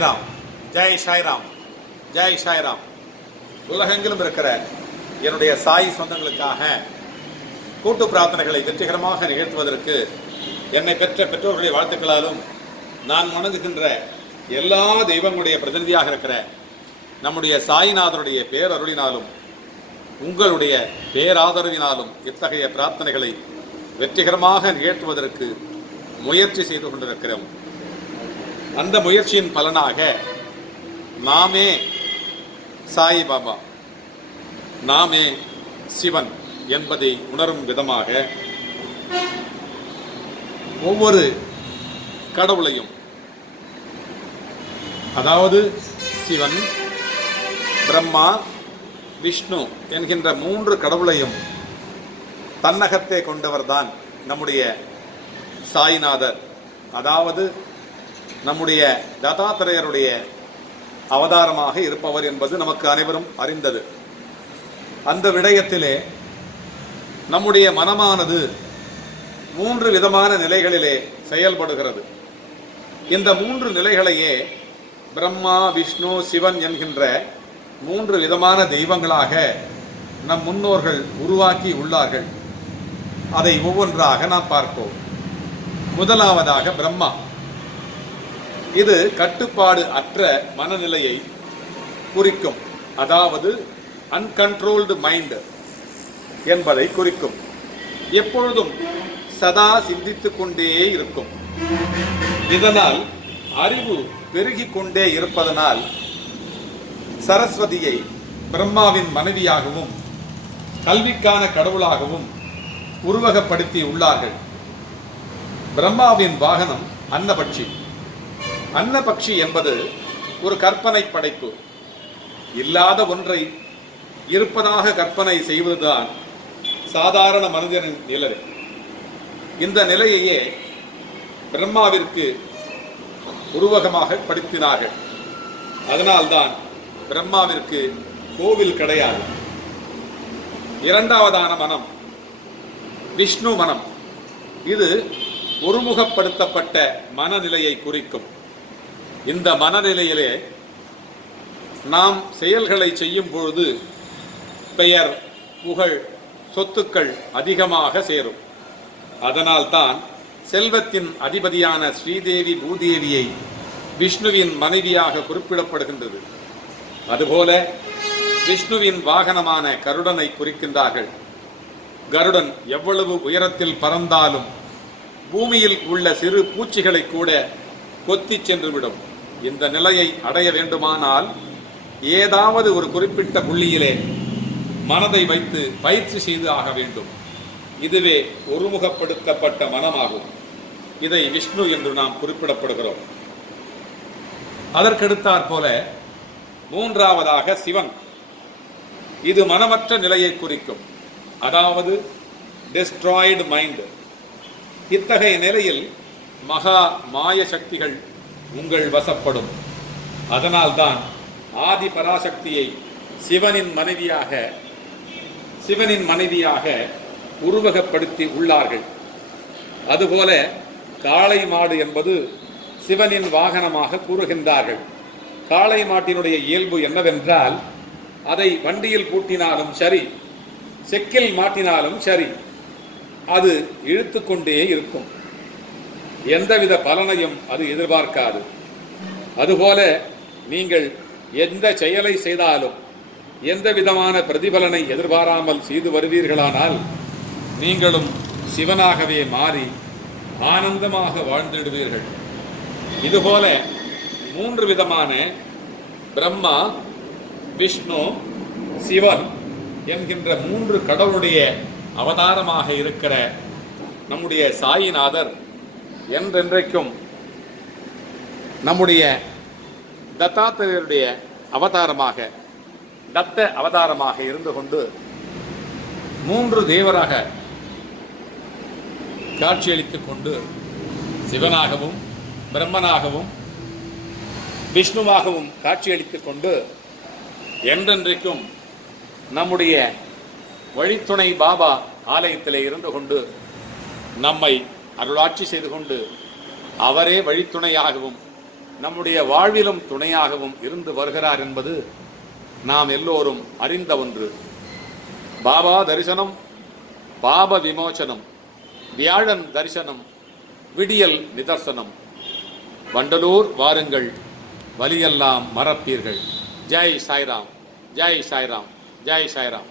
ராம் ஜெய் சாய்ராம் ஜெய் சாய்ராம். உலகெங்கிலும் இருக்கிற என்னுடைய சாய் சொந்தங்களுக்காக கூட்டு பிரார்த்தனைகளை வெற்றிகரமாக நிகழ்த்துவதற்கு என்னை பெற்ற பெற்றோர்களுடைய வாழ்த்துக்களாலும் நான் வணங்குகின்ற எல்லா தெய்வங்களுடைய பிரதிநிதியாக இருக்கிற நம்முடைய சாய்நாதருடைய பேரருளினாலும் உங்களுடைய பேராதரவினாலும் இத்தகைய பிரார்த்தனைகளை வெற்றிகரமாக நிகழ்த்துவதற்கு முயற்சி செய்து கொண்டிருக்கிறோம். அந்த முயற்சியின் பலனாக நாமே சாய்பாபா, நாமே சிவன் என்பதை உணரும் விதமாக ஒவ்வொரு கடவுளையும், அதாவது சிவன், பிரம்மா, விஷ்ணு என்கின்ற மூன்று கடவுளையும் தன்னகத்தே கொண்டவர்தான் நம்முடைய சாய்நாதர். அதாவது நம்முடைய தத்தாத்திரேயருடைய அவதாரமாக இருப்பவர் என்பது நமக்கு அனைவரும் அறிந்தது. அந்த விடயத்திலே நம்முடைய மனமானது மூன்று விதமான நிலைகளிலே செயல்படுகிறது. இந்த மூன்று நிலைகளையே பிரம்மா, விஷ்ணு, சிவன் என்கின்ற மூன்று விதமான தெய்வங்களாக நம் முன்னோர்கள் உருவாக்கி உள்ளார்கள். அதை ஒவ்வொன்றாக நாம் பார்ப்போம். முதலாவதாக பிரம்மா. இது கட்டுப்பாடு அற்ற மனநிலையை குறிக்கும். அதாவது அன்கண்ட்ரோல்டு மைண்ட் என்பதை குறிக்கும். எப்பொழுதும் சதா சிந்தித்துக் கொண்டே இருக்கும். இதனால் அறிவு பெருகிக் கொண்டே இருப்பதனால் சரஸ்வதியை பிரம்மாவின் மனைவியாகவும் கல்விக்கான கடவுளாகவும் உருவகப்படுத்தி உள்ளார்கள். பிரம்மாவின் வாகனம் அன்னபட்சி. அன்னபக்ஷி என்பது ஒரு கற்பனை படைப்பு. இல்லாத ஒன்றை இருப்பதாக கற்பனை செய்வதுதான் சாதாரண மனிதனின் நிலை. இந்த நிலையையே பிரம்மாவிற்கு உருவகமாக படுத்தினார்கள். அதனால்தான் பிரம்மாவிற்கு கோவில் கிடையாது. இரண்டாவதான மனம் விஷ்ணு மனம். இது ஒருமுகப்படுத்தப்பட்ட மனநிலையை குறிக்கும். இந்த மனநிலையிலே நாம் செயல்களை செய்யும் பொழுது பெயர், புகழ், சொத்துக்கள் அதிகமாக சேரும். அதனால்தான் செல்வத்தின் அதிபதியான ஸ்ரீதேவி பூதேவியை விஷ்ணுவின் மனைவியாக குறிப்பிடப்படுகின்றது. அதுபோல விஷ்ணுவின் வாகனமான கருடனை குறிக்கின்றார்கள். கருடன் எவ்வளவு உயரத்தில் பறந்தாலும் பூமியில் உள்ள சிறு பூச்சிகளை கூட கொத்தி சென்றுவிடும். இந்த நிலையை அடைய வேண்டுமானால் ஏதாவது ஒரு குறிப்பிட்ட புள்ளியிலே மனதை வைத்து பயிற்சி செய்து ஆக வேண்டும். இதுவே ஒருமுகப்படுத்தப்பட்ட மனமாகும். இதை விஷ்ணு என்று நாம் குறிப்பிடப்படுகிறோம். அதற்கடுத்தாற் போல மூன்றாவதாக சிவன். இது மனமற்ற நிலையை குறிக்கும். அதாவது டெஸ்ட்ராய்டு மைண்ட். இத்தகைய நிலையில் மகா மாய சக்திகள் உங்கள் வசப்படும். அதனால்தான் ஆதி பராசக்தியை சிவனின் மனைவியாக உருவகப்படுத்தி உள்ளார்கள். அதுபோல காளை மாடு என்பது சிவனின் வாகனமாக கூறுகின்றார்கள். காளை மாட்டினுடைய இயல்பு என்னவென்றால், அதை வண்டியில் பூட்டினாலும் சரி, செக்கில் மாட்டினாலும் சரி, அது இழுத்து கொண்டே இருக்கும். எந்தவித பலனையும் அது எதிர்பார்க்காது. அதுபோல நீங்கள் எந்த செயலை செய்தாலும் எந்த விதமான பிரதிபலனை எதிர்பாராமல் செய்து வருவீர்களானால் நீங்களும் சிவனாகவே மாறி ஆனந்தமாக வாழ்ந்திடுவீர்கள். இதுபோல மூன்று விதமான பிரம்மா, விஷ்ணு, சிவன் என்கின்ற மூன்று கடவுளுடைய அவதாரமாக இருக்கிற நம்முடைய சாயிநாதர் என்றென்றைக்கும் நம்முடைய தத்தாத்திரேயருடைய தத்த அவதாரமாக இருந்து கொண்டு மூன்று தேவராக காட்சியளித்துக் கொண்டு சிவனாகவும் பிரம்மனாகவும் விஷ்ணுவாகவும் காட்சியளித்துக் கொண்டு என்றென்றைக்கும் நம்முடைய வழித்துணை பாபா ஆலயத்திலே இருந்து கொண்டு நம்மை அருளாட்சி செய்து கொண்டு அவரே வழித்துணையாகவும் நம்முடைய வாழ்விலும் துணையாகவும் இருந்து வருகிறார் என்பது நாம் எல்லோரும் அறிந்த ஒன்று. பாபா தரிசனம், பாப விமோசனம், வியாழன் தரிசனம், விடியல் நிதர்சனம். வண்டலூர் வாருங்கள், வலியெல்லாம் மறப்பீர்கள். ஜெய் சாய்ராம், ஜெய் சாய்ராம், ஜெய் சாய்ராம்.